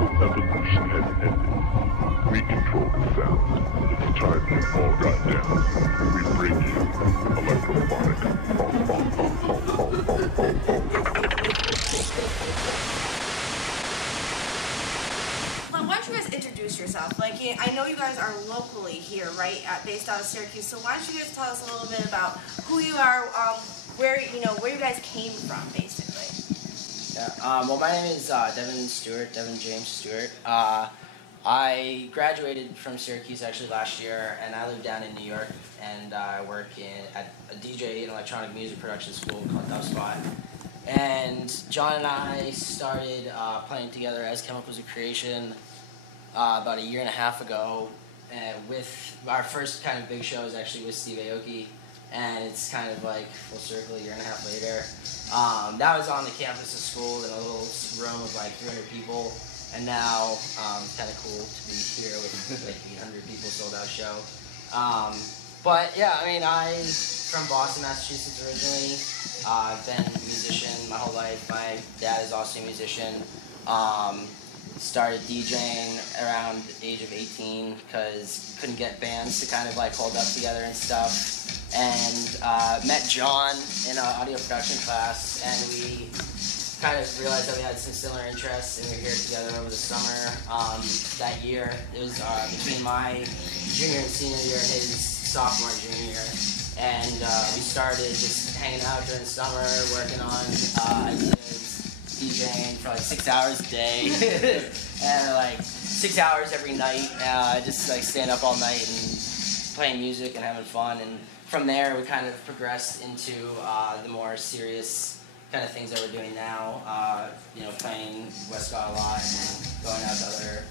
Evolution has ended. We control the sound. It's time you all got down. We bring you electrophonic. Why don't you guys introduce yourself? Like, I know you guys are locally here, right? Based out of Syracuse. So why don't you guys tell us a little bit about who you are, where you guys came from, basically. Yeah. Well, my name is Devin James Stewart. I graduated from Syracuse actually last year, and I live down in New York, and I work at a DJ and electronic music production school called Westcott. And John and I started playing together as Chemicals of Creation about a year and a half ago, with our first kind of big show is actually with Steve Aoki, and it's kind of like full circle a year and a half later. That was on the campus of school in a little room of like 300 people, and now it's kind of cool to be here with like 800 people sold out show. But yeah, I mean, I'm from Boston, Massachusetts originally. I've been a musician my whole life. My dad is also a musician. Started DJing around the age of 18 because couldn't get bands to kind of like hold up together and stuff. And met John in an audio production class, and we kind of realized that we had some similar interests, and we were here together over the summer that year. It was between my junior and senior year and his sophomore and junior year. And we started just hanging out during the summer, working on ideas, DJing for like 6 hours a day, and like 6 hours every night, just like staying up all night and playing music and having fun. And from there, we kind of progressed into the more serious kind of things that we're doing now. Playing Westcott a lot and going out to other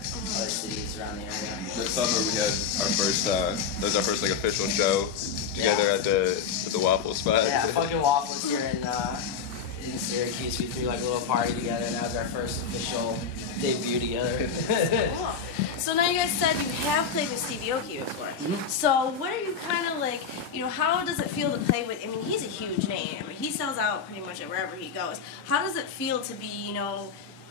cities around the area. This summer we had our first, that was our first like official show together at the waffle spot. Yeah, fucking waffles here in Syracuse. We threw like a little party together, and that was our first official debut together. Cool. So now you guys said you have played with Steve Aoki before. Mm-hmm. So what are you kind of like, how does it feel to play with, I mean, he's a huge name. I mean, he sells out pretty much at wherever he goes. How does it feel to be,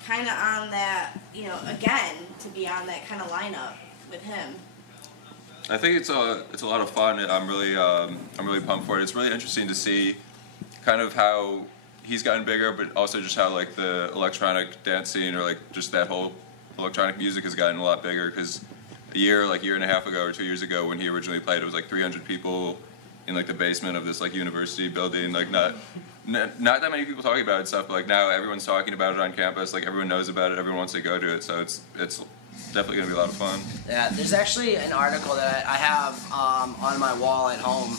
kind of on that, again, to be on that kind of lineup with him? I think it's a lot of fun. I'm really pumped for it. It's really interesting to see kind of how he's gotten bigger, but also just how like the electronic dance scene or like just that whole electronic music has gotten a lot bigger. Because a year and a half ago or 2 years ago when he originally played, it was like 300 people in like the basement of this like university building. Like not that many people talking about it and stuff. But like now everyone's talking about it on campus. Like everyone knows about it. Everyone wants to go to it. So it's definitely going to be a lot of fun. Yeah, there's actually an article that I have on my wall at home.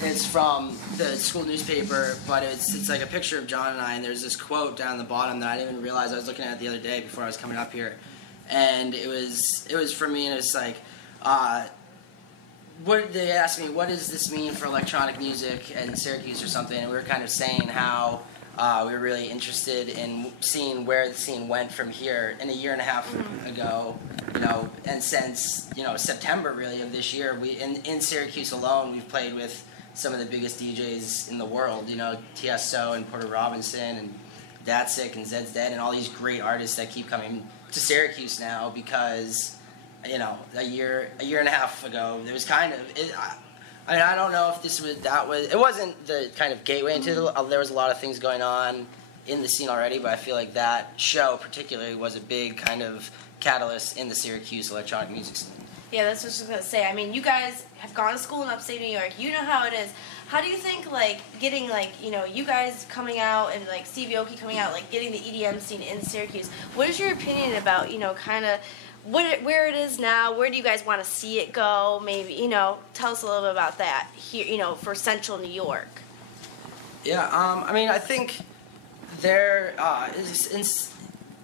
It's from the school newspaper, but it's like a picture of John and I, and there's this quote down the bottom that I didn't even realize I was looking at the other day before I was coming up here. And it was from me, and it was like, they asked me, what does this mean for electronic music in Syracuse or something, and we were kind of saying how we were really interested in seeing where the scene went from here. In a year and a half ago, and since September really of this year, we in Syracuse alone we've played with some of the biggest DJs in the world. Tiesto and Porter Robinson and Datsik and Zed's Dead and all these great artists that keep coming to Syracuse now because a year and a half ago there was kind of I don't know if it wasn't the kind of gateway into there was a lot of things going on in the scene already, but I feel like that show particularly was a big kind of catalyst in the Syracuse electronic music scene. Yeah, that's what I was going to say. I mean, you guys have gone to school in upstate New York. You know how it is. How do you think, getting, you guys coming out and, Steve Aoki coming out, getting the EDM scene in Syracuse, what is your opinion about, kind of where it is now? Where do you guys want to see it go? Maybe, tell us a little bit about that here, for central New York. Yeah, I mean, I think there is in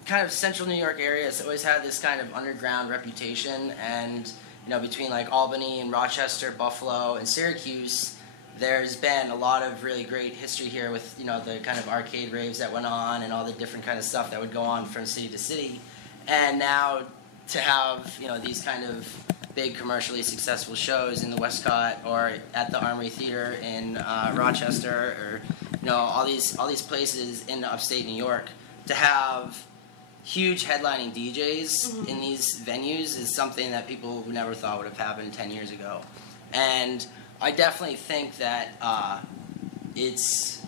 kind of central New York area has always had this kind of underground reputation, and between Albany and Rochester, Buffalo, and Syracuse, there's been a lot of really great history here with the kind of arcade raves that went on and all the different kind of stuff that would go on from city to city, and now to have these kind of big commercially successful shows in the Westcott or at the Armory Theater in Rochester, or all these places in upstate New York, to have huge headlining DJs in these venues is something that people never thought would have happened 10 years ago. And I definitely think that it's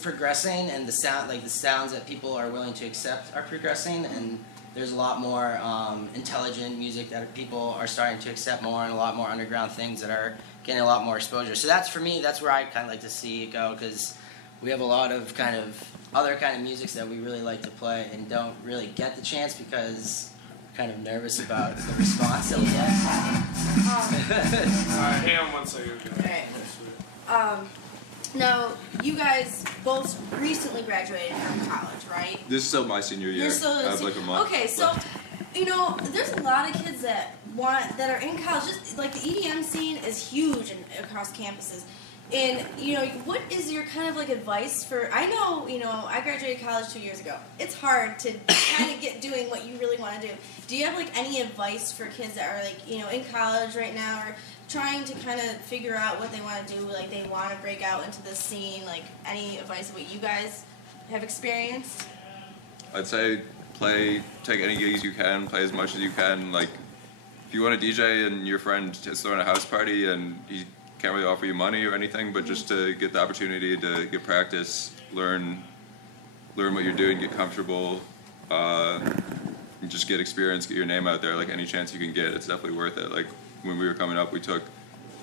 progressing, and the sounds that people are willing to accept are progressing, and there's a lot more intelligent music that people are starting to accept more, and a lot more underground things that are getting a lot more exposure. So that's, for me, that's where I kind of like to see it go, because we have a lot of kind of other kind of musics that we really like to play and don't really get the chance because we're kind of nervous about the response that we get. Hang on one second. Alright. Now, you guys both recently graduated from college, right? This is still my senior year. You're still in I have like a month. Okay, so, you know, there's a lot of kids that are in college. Just like the EDM scene is huge across campuses. And, you know, what is your kind of like advice for, I know, you know, I graduated college 2 years ago. It's hard to kind of get doing what you really want to do. Do you have like any advice for kids that are like, you know, in college right now, or trying to kind of figure out what they want to do, like they want to break out into this scene, like any advice of what you guys have experienced? I'd say take any gigs you can, play as much as you can. Like, if you want to DJ and your friend is throwing a house party and he can't really offer you money or anything, but just to get the opportunity to get practice, learn what you're doing, get comfortable, and just get experience, get your name out there. Like, any chance you can get, it's definitely worth it. Like, when we were coming up, we took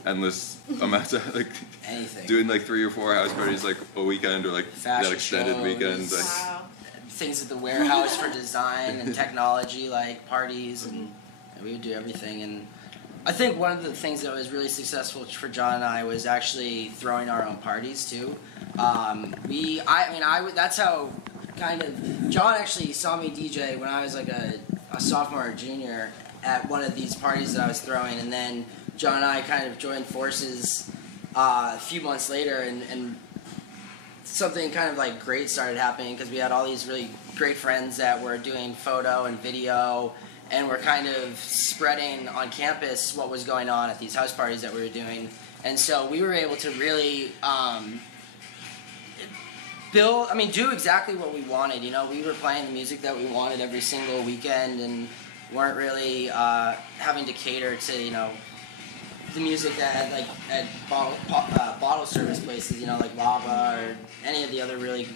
endless amounts of like Anything. doing like 3 or 4 house parties like a weekend, or like Fashion that extended shows. weekend. Like, Wow. Things at the warehouse for design and technology, like parties, and we would do everything. And I think one of the things that was really successful for John and I was actually throwing our own parties too. That's how kind of John actually saw me DJ when I was like a sophomore or junior at one of these parties that I was throwing, and then John and I kind of joined forces a few months later, and something kind of like great started happening because we had all these really great friends that were doing photo and video, and we're kind of spreading on campus what was going on at these house parties that we were doing. And so we were able to really do exactly what we wanted. You know, we were playing the music that we wanted every single weekend, and weren't really having to cater to, you know, the music that at bottle service places, you know, like Lava or any of the other really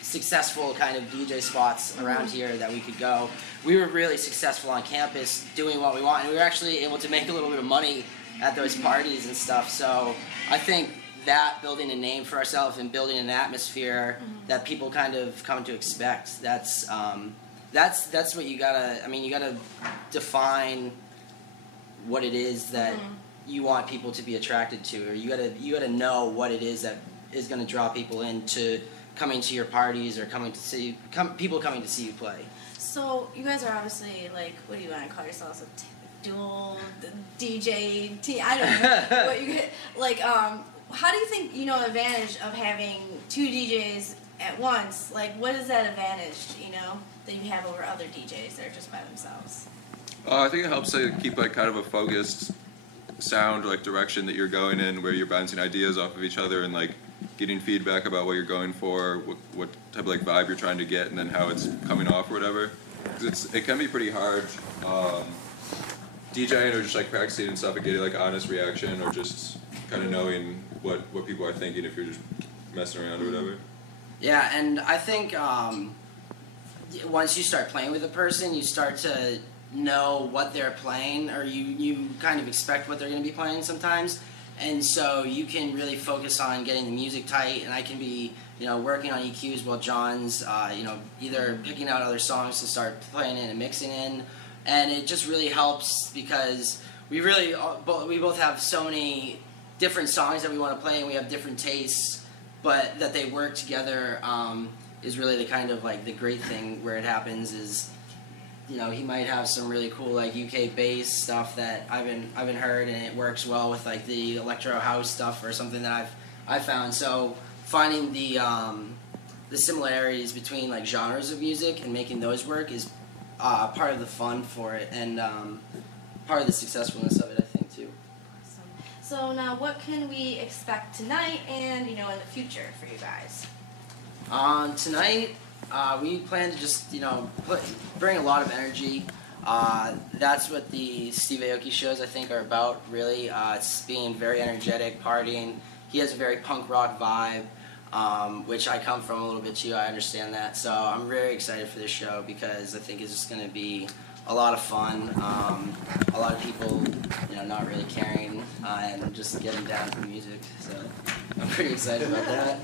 successful kind of DJ spots around here that we could go. We were really successful on campus doing what we want, and we were actually able to make a little bit of money at those parties and stuff. So I think that building a name for ourselves and building an atmosphere that people kind of come to expect, that's what you gotta, you gotta define what it is that you want people to be attracted to, or you gotta know what it is that is gonna draw people into coming to your parties or people coming to see you play. So you guys are obviously like, what do you want to call yourselves? A dual DJ team? I don't know. What you get, like, how do you think, you know, advantage of having 2 DJs at once? Like, what is that advantage, you know, that you have over other DJs that are just by themselves? I think it helps to keep like kind of a focused sound or like direction that you're going in, where you're bouncing ideas off of each other and like getting feedback about what you're going for, what type of like vibe you're trying to get, and then how it's coming off or whatever. 'Cause it can be pretty hard DJing or just like practicing and stuff and getting like honest reaction, or just kind of knowing what people are thinking if you're just messing around or whatever. Yeah, and I think once you start playing with a person, you start to know what they're playing, or you kind of expect what they're going to be playing sometimes, and so you can really focus on getting the music tight, and I can be, you know, working on EQs while John's, you know, either picking out other songs to start playing in and mixing in, and it just really helps because we both have so many different songs that we want to play, and we have different tastes, but that they work together is really the kind of like the great thing where it happens is, you know, he might have some really cool like UK bass stuff that I've heard, and it works well with like the electro house stuff or something that I've found. So finding the similarities between like genres of music and making those work is part of the fun for it, and part of the successfulness of it, I think, too. Awesome. So now, what can we expect tonight and, you know, in the future for you guys? Tonight, We plan to just, bring a lot of energy. That's what the Steve Aoki shows, I think, are about, really. It's being very energetic, partying. He has a very punk rock vibe, which I come from a little bit too. I understand that. So I'm very excited for this show because I think it's just going to be a lot of fun. A lot of people, not really caring and just getting down to the music. So I'm pretty excited about that.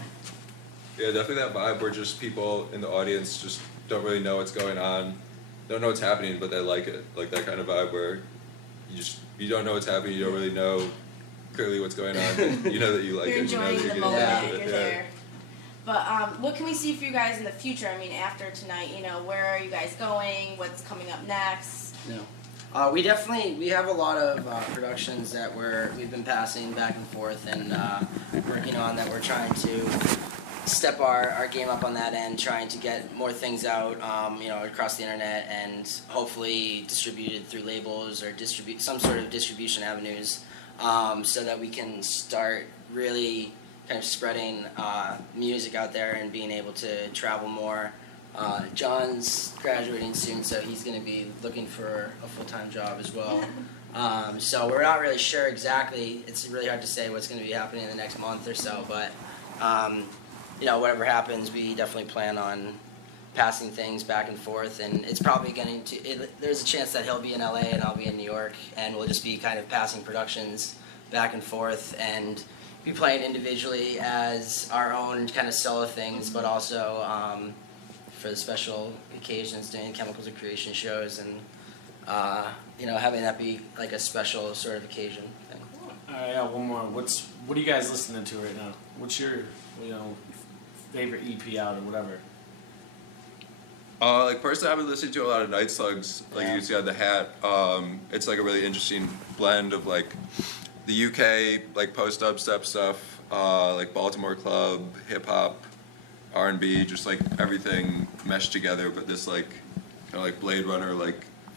Yeah, definitely that vibe where just people in the audience just don't really know what's going on, don't know what's happening, but they like it. Like that kind of vibe where you don't know what's happening, you don't really know clearly what's going on, but you know that you like You're it. You know enjoying that the you're moment. getting You're into it. there. But what can we see for you guys in the future? I mean, after tonight, where are you guys going? What's coming up next? No. We have a lot of productions that we've been passing back and forth and working on that. We're trying to step our game up on that end, trying to get more things out, across the internet and hopefully distributed through labels or some sort of distribution avenues, so that we can start really kind of spreading music out there and being able to travel more. John's graduating soon, so he's going to be looking for a full-time job as well. So we're not really sure exactly. It's really hard to say what's going to be happening in the next month or so, but whatever happens, we definitely plan on passing things back and forth, and it's probably there's a chance that he'll be in LA and I'll be in New York, and we'll just be kind of passing productions back and forth and be playing individually as our own kind of solo things, but also for the special occasions, doing Chemicals of Creation shows and having that be like a special sort of occasion thing. Yeah, one more. What are you guys listening to right now? What's your favorite EP out or whatever? Personally, I've been listening to a lot of Night Slugs. You can see on the hat. It's like a really interesting blend of like the UK post dubstep stuff, like Baltimore club, hip hop, R&B, just like everything meshed together. But this kind of Blade Runner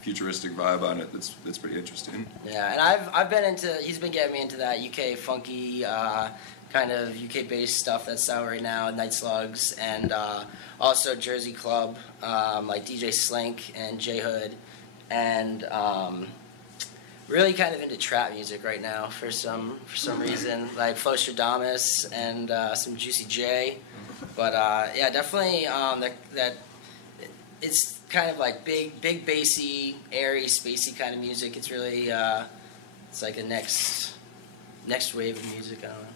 futuristic vibe on it. That's pretty interesting. Yeah, and I've been he's been getting me into that UK funky kind of UK based stuff that's out right now, Night Slugs, and also Jersey Club, like DJ Slink and J Hood, and really kind of into trap music right now for some reason, like Flostradamus and some Juicy J, but yeah, definitely that it's kind of like big bassy, airy, spacey kind of music. It's really it's like a next wave of music. I don't know.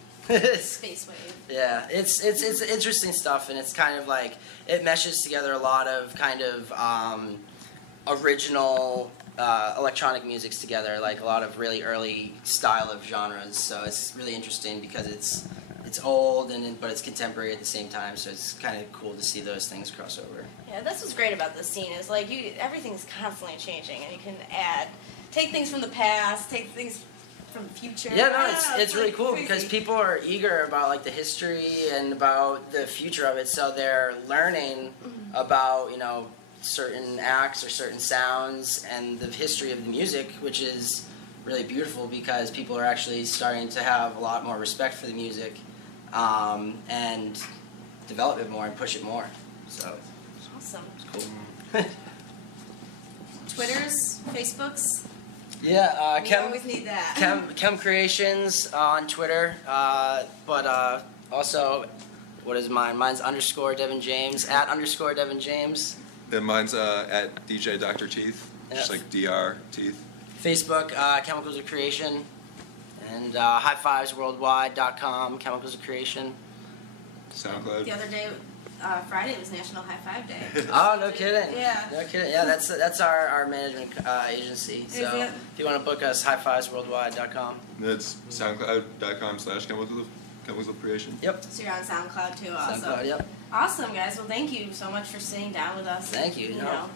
Space wave. Yeah, it's interesting stuff, and it's kind of like it meshes together a lot of kind of original electronic musics together, like a lot of really early style of genres. So it's really interesting because it's old but it's contemporary at the same time. So it's kind of cool to see those things cross over. Yeah, that's what's great about this scene is everything's constantly changing, and you can take things from the past, take things from the future. Yeah, no, it's really cool crazy. Because people are eager about the history and about the future of it, so they're learning about certain acts or certain sounds and the history of the music, which is really beautiful because people are actually starting to have a lot more respect for the music and develop it more and push it more. So awesome. It's cool. Twitters, Facebooks. Yeah, we always need that. Chem Creations on Twitter, but also, what is mine? Mine's _Devin James, @_ Devin James. And mine's at DJ Dr. Teeth, just like DR Teeth. Facebook, Chemicals of Creation, and highfivesworldwide.com, Chemicals of Creation. SoundCloud. The other day, Friday was National High Five Day. Oh, no kidding. Yeah. No kidding. Yeah, that's our management agency. So if you want to book us, highfivesworldwide.com. That's soundcloud.com/chemicals of creation. Yep. So you're on SoundCloud too, also. SoundCloud, yep. Awesome, guys. Well, thank you so much for sitting down with us. Thank you. Hanging out.